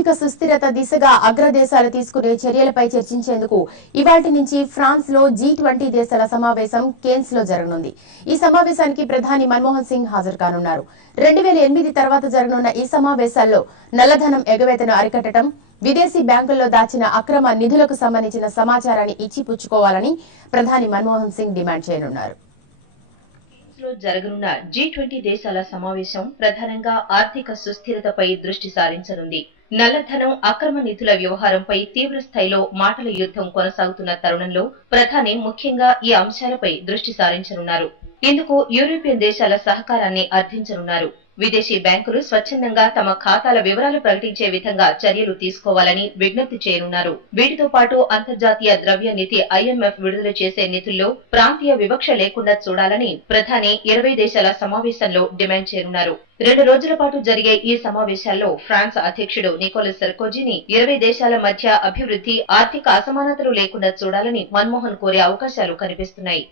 ఆర్థిక సుస్థిరత దిశగా అగ్రదేశాలు తీసుకునే చర్యలపై చర్చించేందుకు ఇవాళ్టి నుంచి ఫ్రాన్స్ లో G20 దేశాల సమావేశం కేన్స్ లో జరగనుంది. ఈ సమావేశానికి ప్రధాని మన్మోహన్ సింగ్ హాజరు కానున్నారు. 2008 తర్వాత జరగనున్న ఈ సమావేశాల్లో నల్లధనం ఎగవేతను అరికట్టడం, విదేశీ బ్యాంకుల్లో దాచిన అక్రమ నిధులకు సంబంధించిన సమాచారాన్ని ఇచ్చిపుచ్చుకోవాలని ప్రధాని మన్మోహన్ సింగ్ డిమాండ్ చేయనున్నారు. జరగనున్న G20 దేశాల సమావేశం ప్రధానంగా ఆర్థిక సుస్థిరతపై దృష్టి సారించనుంది. నల్లధనం, అక్రమ నిధుల వ్యవహారంపై తీవ్ర స్థాయిలో మాటల యుద్ధం కొనసాగుతున్న తరుణంలో ప్రధాని ముఖ్యంగా ఈ అంశాలపై దృష్టి సారించనున్నారు. ఇందుకు యూరోపియన్ దేశాల సహకారాన్ని అర్థించనున్నారు. విదేశీ బ్యాంకులు స్వచ్ఛందంగా తమ ఖాతాల వివరాలు ప్రకటించే విధంగా చర్యలు తీసుకోవాలని విజ్ఞప్తి చేయనున్నారు. వీటితో పాటు అంతర్జాతీయ ద్రవ్య నిధి IMF విడుదల చేసే నిధుల్లో ప్రాంతీయ వివక్ష లేకుండా చూడాలని ప్రధాని 20 దేశాల సమావేశంలో డిమాండ్ చేయనున్నారు. 2 రోజుల పాటు జరిగే ఈ సమావేశాల్లో ఫ్రాన్స్ అధ్యక్షుడు నికోలస్ సర్కోజీని 20 దేశాల మధ్య అభివృద్ధి, ఆర్థిక అసమానతలు లేకుండా చూడాలని మన్మోహన్ కోరే అవకాశాలు కనిపిస్తున్నాయి.